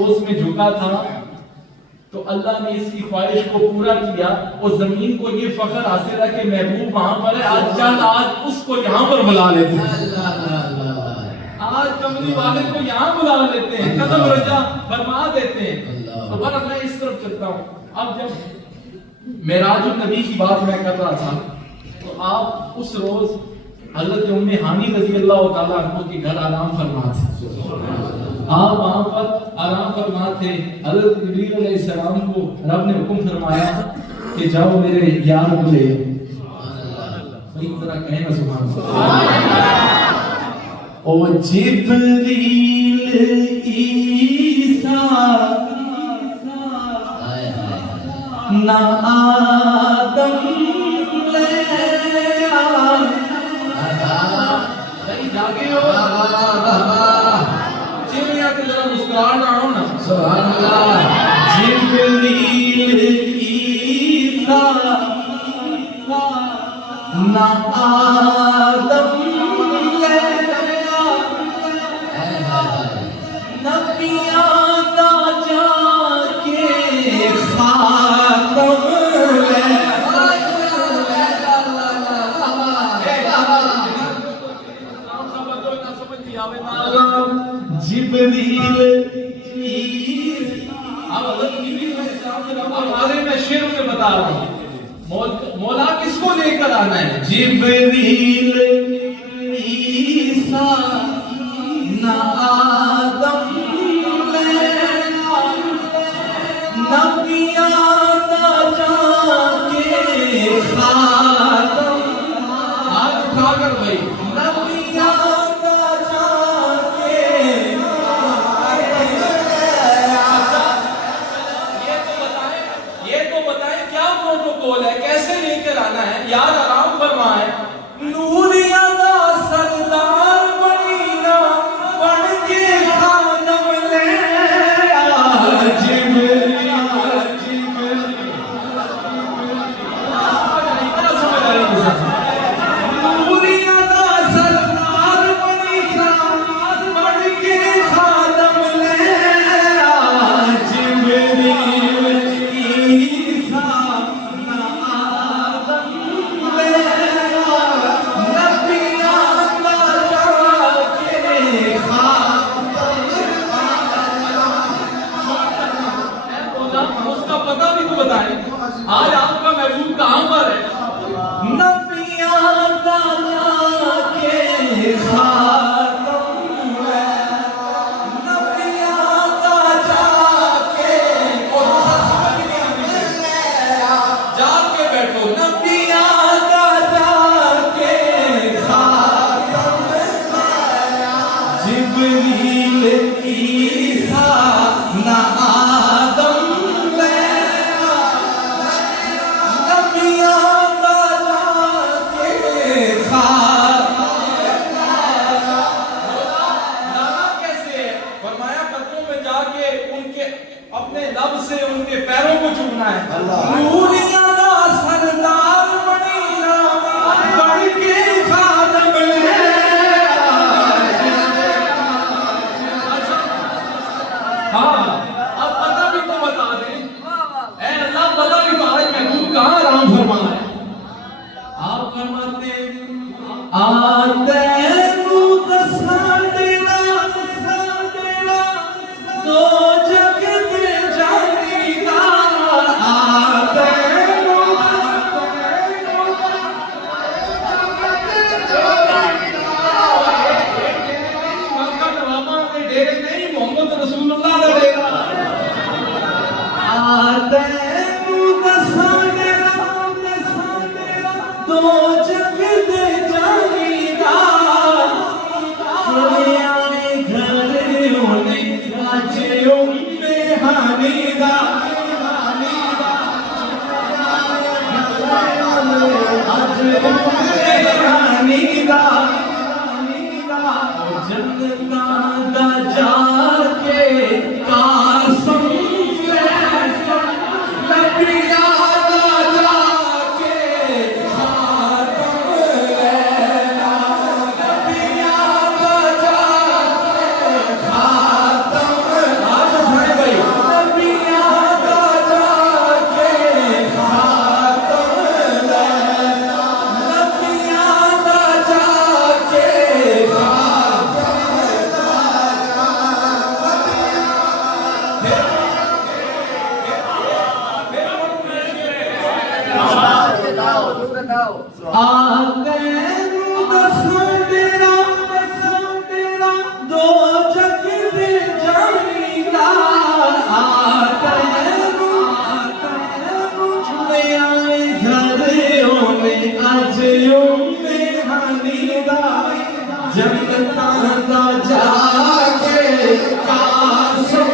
अफसोस में झुका था तो अल्लाह ने इसकी ख्वाहिश को पूरा किया और जमीन को ये फख्र हासिल है कि महबूब वहां पर है, आज चल आज उसको यहाँ पर बुला लेते हैं, आज कमली वाले को यहाँ बुला लेते हैं, कदम रजा फरमा देते हैं। तो बस मैं इस तरफ चलता हूँ। अब जब मेराजुल नबी की बात मैं कर रहा था तो आप उस रोज हजरत उम्मे हानी रज़ी अल्लाह तआला अन्हा के घर आराम फरमा थे। आप वहां पर आराम फरमा थे। हजरत जिब्रील अलैहिस्सलाम को रब ने हुक्म फरमाया कि जाओ मेरे यार को ले आओ। एक तरह कहे ना सुभान अल्लाह। ओ जिब्रील ईसा ना आदम ले आ। जागे हो ना सुभान अल्लाह। जिब्रील ईसा ना आदम ले नबिया ना जाके खातम ले। जिब्रील बारे में शेर में बता रहा हूँ, मौला किसको लेकर आना है? जिब्रील ईसा ना आदम ले नबिया ना जाके खातम। हाथ उठाकर भाई, नबिया ना जाके। ये तो बताएं क्या प्रोटोकॉल है, कैसे लेकर आना है? यार आराम फरमाए। नूरिया दा सरदार मदीना बन के खानम ले आ। जिब्रील नूरिया दा सरदार मदीना बन के खानम ले आ। जिब्रील ईसा ना आदम ले आ नबिया ना जाके खातम। उसका पता भी तो बताएं, आज आपका महबूब कहां पर है? नबिया ना जाके खातम है, नबिया ना जाके। जाके बैठो, नबिया ना जाके खातम। जिब्रील ईसा ना आदम ले नबिया ना जाके खातम। लाना कैसे है? फरमाया कदमों में जाके उनके अपने लब से उनके पैरों को चूमना है। नूरिया दा सरदार मदीना बन के खातम ले आ। हाँ, अब पता भी तो बता दें। ऐ अल्लाह पता भी तो, आज महबूब कहाँ आराम फरमा है? आप फरमाते आते दो जग दे जानीदा आते डेरे नहीं, मोहम्मद रसूलुल्लाह का डेरा। आते दो जग दे जानीदा आए घर होने आज उम्मे हानीदा। आज उम्मे हानीदा जन्नता दा जाके कासम ले नबिया ना जाके खातम ले नबिया ना जाके खातम। आज आते दसो तेरा दो जग दे जानीदा आते मेरे घरों में आज में हनीदा जनता दा जाके कासम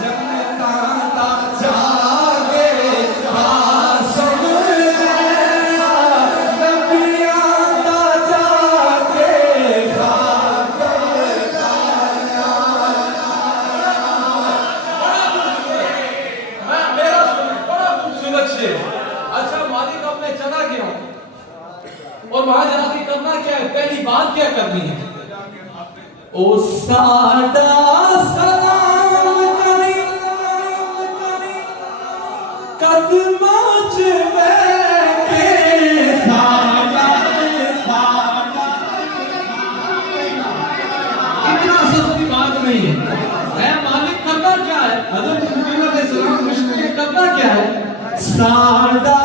जनता दा जाके कासम नबिया दा जाके मेरा बड़ा खूबसूरत शेर। अच्छा मालिक आपने चला गया और वहां जाके करना क्या है, पहली बात क्या करनी है? ओ साडा सलाम करी कदमां च बैठे साडा इतना सस्ती बात नहीं है। मालिक करना क्या है? हज़रत इब्राहीम अलैहिस्सलाम मुश्किल करना क्या है? साडा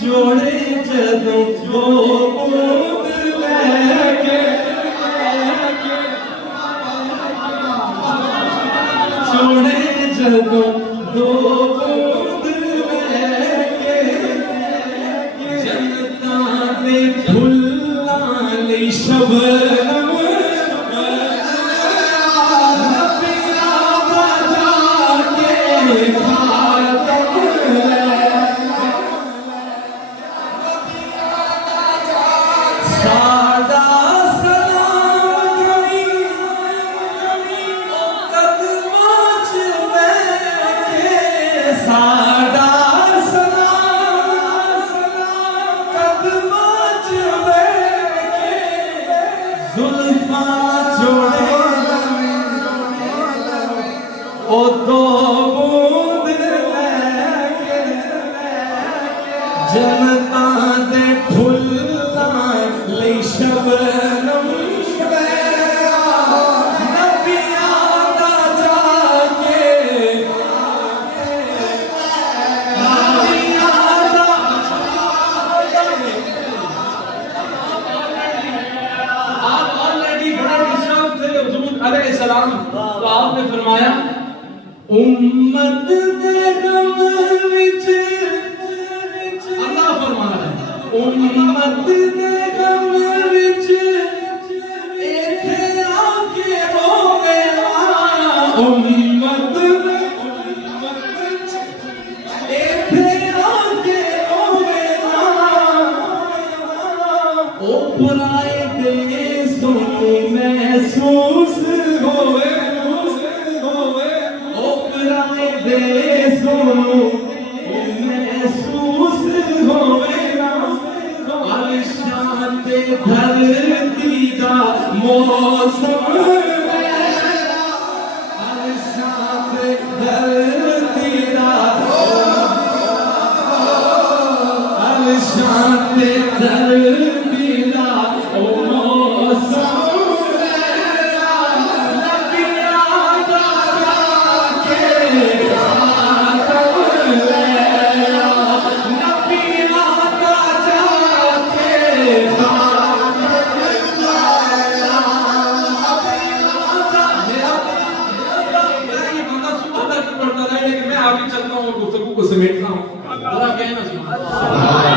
जोड़े जदों गोद लेके जोड़े जदों गोद लेके जन्नतां दे फुल्लां लई शबनम नबिया दा जाके ओ दो बूंद लेके जनता दे फुल्लां लई शबनम नबिया दा जाके नबिया दा आप ऑलरेडी बड़े डिस्टर्ब थे हुजूर अलैहिस्सलाम, तो आपने फरमाया उम्मत दे गम विच अल्लाह फरमा रहा है उम्मत दे गम विच इथे आके रोवे उम्मत इथे आके रोवे ओ पुराए देशों महसूस होवे देशों महसूस होवेगा अलशान ते धरती दा मौसम अलशान ते धरती दा अलशान ते धरती दा मौसम को समेटना हूं, पूरा कहना सुना।